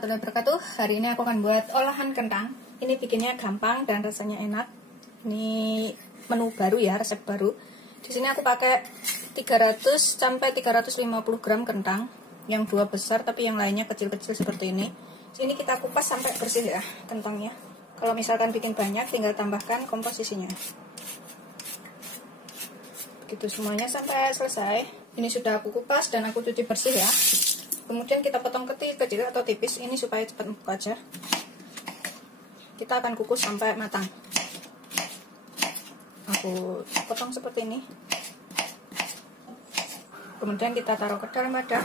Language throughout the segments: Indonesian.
warahmatullahi wabarakatuh. Hari ini aku akan buat olahan kentang. Ini bikinnya gampang dan rasanya enak. Ini menu baru ya, resep baru. Di sini aku pakai 300 sampai 350 gram kentang. Yang dua besar tapi yang lainnya kecil-kecil seperti ini. Sini kita kupas sampai bersih ya kentangnya. Kalau misalkan bikin banyak tinggal tambahkan komposisinya. Begitu semuanya sampai selesai. Ini sudah aku kupas dan aku cuci bersih ya. Kemudian kita potong kecil atau tipis ini supaya cepat empuk aja. Kita akan kukus sampai matang. Aku potong seperti ini. Kemudian kita taruh ke dalam wadah.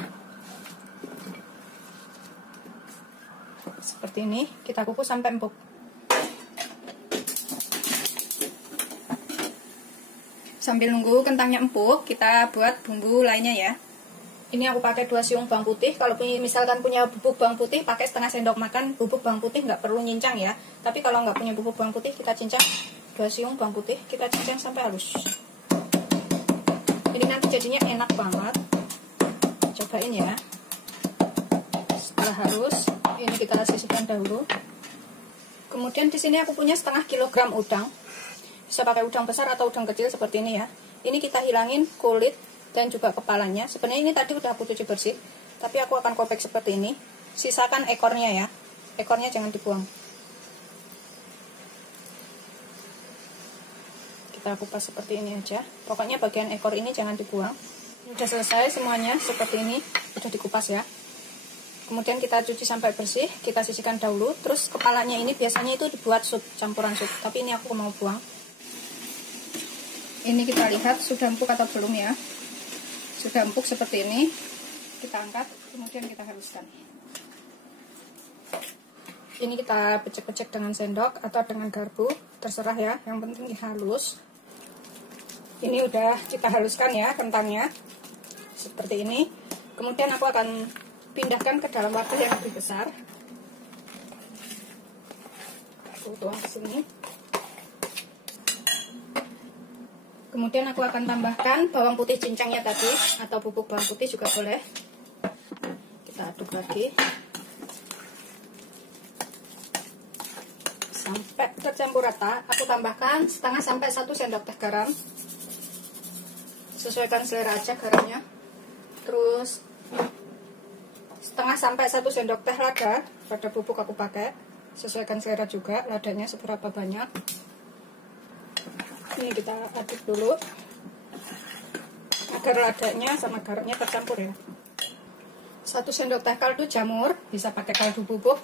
Seperti ini, kita kukus sampai empuk. Sambil nunggu kentangnya empuk, kita buat bumbu lainnya ya. Ini aku pakai 2 siung bawang putih. Kalau misalkan punya bubuk bawang putih, pakai setengah sendok makan bubuk bawang putih, nggak perlu cincang ya. Tapi kalau nggak punya bubuk bawang putih, kita cincang 2 siung bawang putih, kita cincang sampai halus. Ini nanti jadinya enak banget. Cobain ya. Setelah halus, ini kita sisihkan dahulu. Kemudian di sini aku punya setengah kilogram udang. Bisa pakai udang besar atau udang kecil seperti ini ya. Ini kita hilangin kulit dan juga kepalanya. Sebenarnya ini tadi udah aku cuci bersih, tapi aku akan kopek seperti ini. Sisakan ekornya ya, ekornya jangan dibuang. Kita kupas seperti ini aja. Pokoknya bagian ekor ini jangan dibuang. Udah selesai semuanya seperti ini, udah dikupas ya. Kemudian kita cuci sampai bersih, kita sisihkan dahulu. Terus kepalanya ini biasanya itu dibuat sup, campuran sup, tapi ini aku mau buang. Ini kita lihat sudah empuk atau belum ya. Sudah empuk seperti ini, kita angkat, kemudian kita haluskan. Ini kita pecek-pecek dengan sendok atau dengan garpu, terserah ya, yang penting halus. Ini udah kita haluskan ya kentangnya, seperti ini. Kemudian aku akan pindahkan ke dalam wadah yang lebih besar. Aku tuang ke sini. Kemudian aku akan tambahkan bawang putih cincangnya tadi, atau bubuk bawang putih juga boleh. Kita aduk lagi sampai tercampur rata. Aku tambahkan setengah sampai 1 sendok teh garam. Sesuaikan selera aja garamnya. Terus setengah sampai 1 sendok teh lada. Pada bubuk aku pakai. Sesuaikan selera juga, ladanya seberapa banyak. Ini kita aduk dulu agar ladanya sama garamnya tercampur ya. 1 sendok teh kaldu jamur, bisa pakai kaldu bubuk,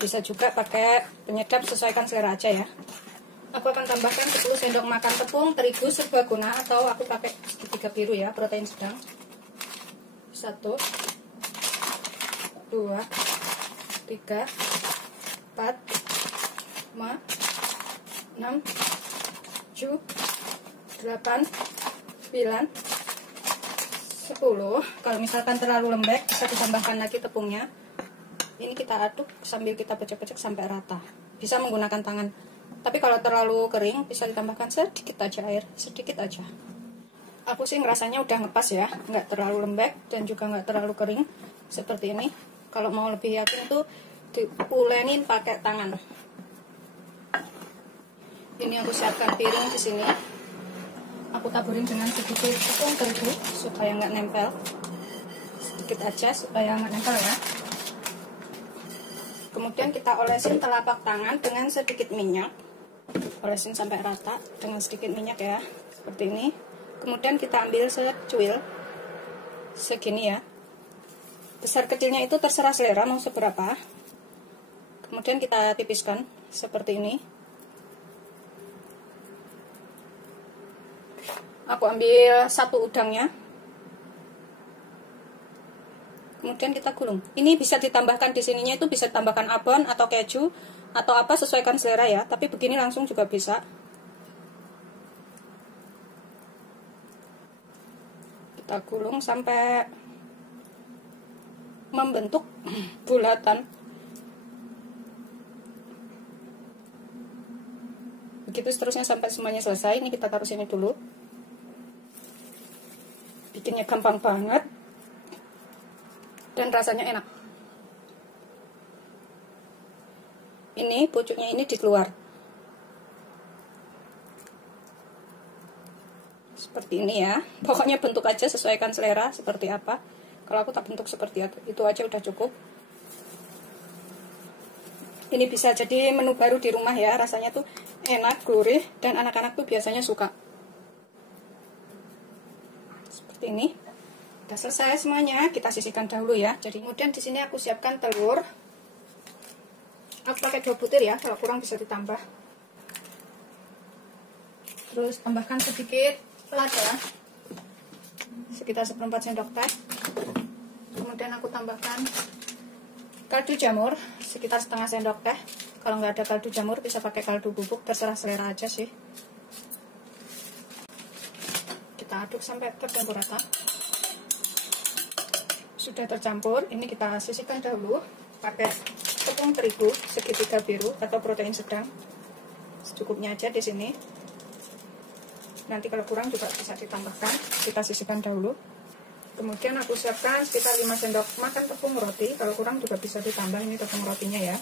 bisa juga pakai penyedap, sesuaikan selera aja ya. Aku akan tambahkan 10 sendok makan tepung terigu serbaguna atau aku pakai segitiga biru ya, protein sedang. 1 2 3 4 5 6 7, 8, 9, 10. Kalau misalkan terlalu lembek bisa ditambahkan lagi tepungnya. Ini kita aduk sambil kita pecek-pecek sampai rata. Bisa menggunakan tangan. Tapi kalau terlalu kering bisa ditambahkan sedikit aja air, sedikit aja. Aku sih ngerasanya udah ngepas ya, nggak terlalu lembek dan juga nggak terlalu kering seperti ini. Kalau mau lebih yakin tuh diulenin pakai tangan. Ini aku siapkan piring di sini. Aku taburin dengan sedikit tepung terigu supaya nggak nempel. Sedikit aja supaya nggak nempel ya. Kemudian kita olesin telapak tangan dengan sedikit minyak. Olesin sampai rata dengan sedikit minyak ya, seperti ini. Kemudian kita ambil secuil segini ya. Besar kecilnya itu terserah selera mau seberapa. Kemudian kita tipiskan seperti ini. Aku ambil 1 udangnya. Kemudian kita gulung. Ini bisa ditambahkan di sininya itu bisa ditambahkan abon atau keju atau apa, sesuaikan selera ya. Tapi begini langsung juga bisa. Kita gulung sampai membentuk bulatan. Begitu seterusnya sampai semuanya selesai. Ini kita taruh sini dulu. Bikinnya gampang banget dan rasanya enak. ini pucuknya ini dikeluar. Seperti ini ya. Pokoknya bentuk aja, sesuaikan selera seperti apa. Kalau aku tak bentuk seperti itu aja udah cukup. Ini bisa jadi menu baru di rumah ya. Rasanya tuh enak, gurih, dan anak-anak tuh biasanya suka. Seperti ini. Udah selesai semuanya, kita sisihkan dahulu ya. Jadi kemudian di sini aku siapkan telur. Aku pakai 2 butir ya, kalau kurang bisa ditambah. Terus tambahkan sedikit lada, sekitar 1/4 sendok teh. Kemudian aku tambahkan kaldu jamur, sekitar 1/2 sendok teh. Kalau nggak ada kaldu jamur bisa pakai kaldu bubuk, terserah selera aja sih. Kita aduk sampai tercampur rata. Sudah tercampur, ini kita sisihkan dahulu pakai tepung terigu segitiga biru atau protein sedang. Secukupnya aja di sini. Nanti kalau kurang juga bisa ditambahkan. Kita sisihkan dahulu. Kemudian aku siapkan sekitar 5 sendok makan tepung roti. Kalau kurang juga bisa ditambah, ini tepung rotinya ya.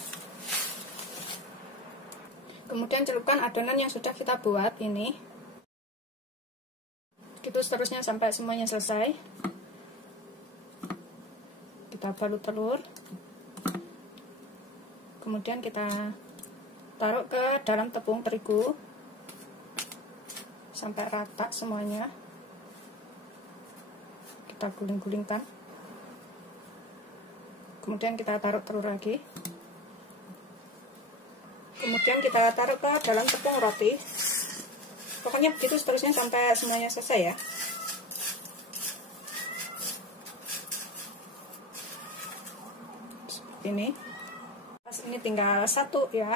Kemudian celupkan adonan yang sudah kita buat ini. Gitu seterusnya sampai semuanya selesai. Kita balut telur. Kemudian kita taruh ke dalam tepung terigu sampai rata semuanya. Kita guling-gulingkan. Kemudian kita taruh telur lagi. Kemudian kita taruh ke dalam tepung roti. Pokoknya begitu seterusnya sampai semuanya selesai ya. Seperti ini. Ini tinggal 1 ya.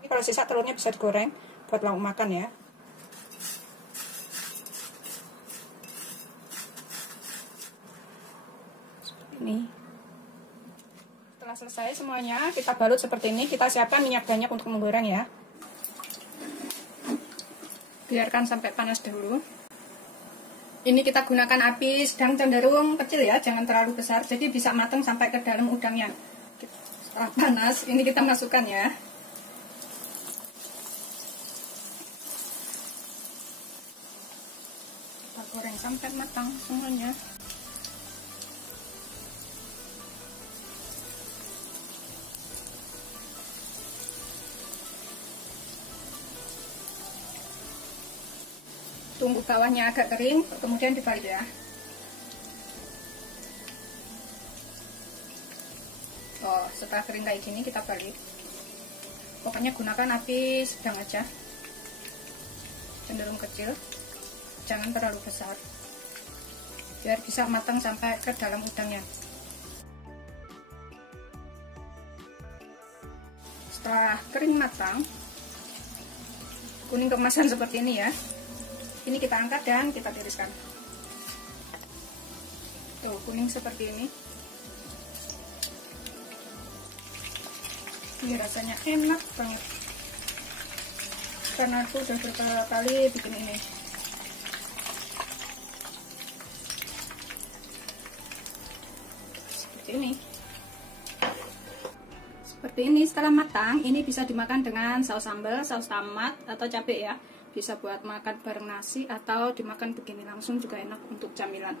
Ini kalau sisa telurnya bisa digoreng buat lauk makan ya. Ini setelah selesai semuanya kita balut seperti ini. Kita siapkan minyak banyak untuk menggoreng ya. Biarkan sampai panas dahulu. Ini kita gunakan api sedang cenderung kecil ya, jangan terlalu besar, jadi bisa matang sampai ke dalam udangnya. Setelah panas ini kita masukkan ya. Kita goreng sampai matang semuanya. Tunggu bawahnya agak kering, kemudian dibalik ya. Oh, setelah kering kayak gini kita balik. Pokoknya gunakan api sedang aja, cenderung kecil, jangan terlalu besar, biar bisa matang sampai ke dalam udangnya. Setelah kering matang, kuning kemasan seperti ini ya. Ini kita angkat dan kita tiriskan. Tuh, kuning seperti ini. Ini rasanya enak banget. Karena aku udah berkali-kali bikin ini. Seperti ini. Seperti ini setelah matang, ini bisa dimakan dengan saus sambal, saus tomat atau cabai ya. Bisa buat makan bareng nasi atau dimakan begini langsung juga enak untuk camilan.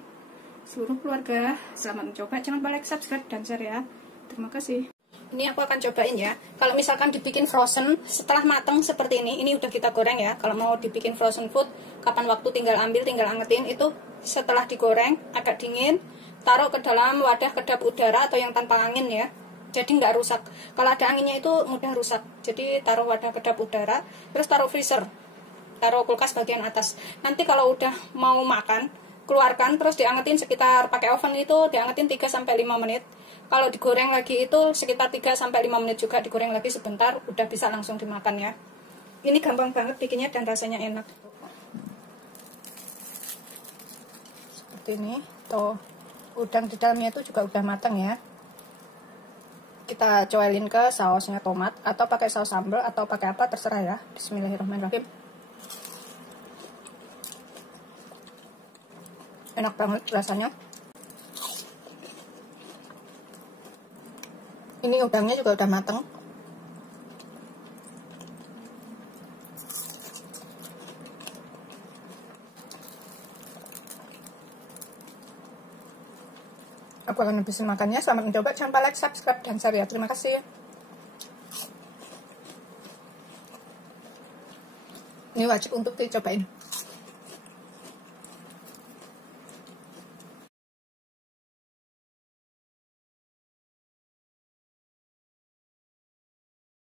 Seluruh keluarga, selamat mencoba. Jangan lupa like, subscribe, dan share ya. Terima kasih. Ini aku akan cobain ya. Kalau misalkan dibikin frozen setelah matang seperti ini udah kita goreng ya. Kalau mau dibikin frozen food, kapan waktu tinggal ambil, tinggal angetin. Itu setelah digoreng agak dingin, taruh ke dalam wadah kedap udara atau yang tanpa angin ya. Jadi nggak rusak. Kalau ada anginnya itu mudah rusak. Jadi taruh wadah kedap udara, terus taruh freezer. Taruh kulkas bagian atas. Nanti kalau udah mau makan, keluarkan terus diangetin sekitar pakai oven itu diangetin 3-5 menit. Kalau digoreng lagi itu sekitar 3-5 menit juga, digoreng lagi sebentar, udah bisa langsung dimakan ya. Ini gampang banget bikinnya dan rasanya enak. Seperti ini. Tuh, udang di dalamnya itu juga udah matang ya. Kita coelin ke sausnya tomat atau pakai saus sambal atau pakai apa terserah ya. Bismillahirrahmanirrahim. Enak banget rasanya. Ini udangnya juga udah mateng. Aku akan habisin makannya. Selamat mencoba. Jangan lupa like, subscribe, dan share ya. Terima kasih. Ini wajib untuk dicobain.